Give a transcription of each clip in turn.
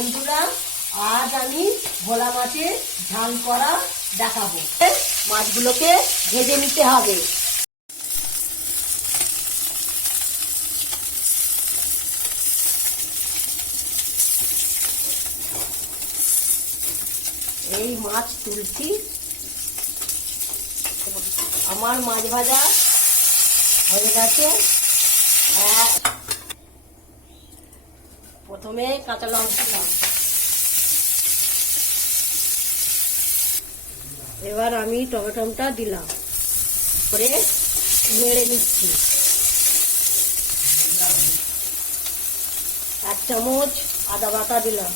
বন্ধুরা, আজ আমি ভোলা মাছের ঝাল করা দেখাবো। মাছগুলোকে ভেজে নিতে হবে। এই মাছ তুলছি। আমার মাছ ভাজা হয়ে গেছে। প্রথমে কাঁচা লঙ্কা, এবার আমি টমেটোটা দিলাম, করে নেড়ে নিচ্ছি। 1 চামচ আদা বাটা দিলাম,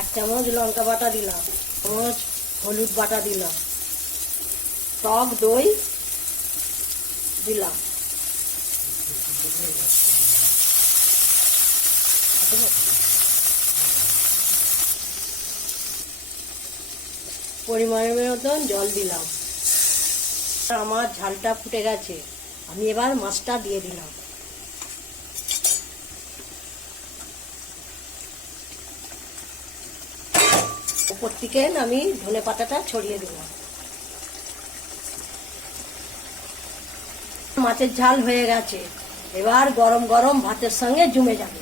1 চামচ লঙ্কা বাটা দিলাম, 1 চামচ হলুদ বাটা দিলাম, টক দই দিলাম, পরিমাণের মতন জল দিলাম। আমার ঝালটা ফুটে গেছে, আমি এবার মাছটা দিয়ে দিলাম। উপর থেকে আমি ধনে পাতাটা ছড়িয়ে দিলাম। মাছের ঝাল হয়ে গেছে, এবার গরম গরম ভাতের সঙ্গে জমে যাবে।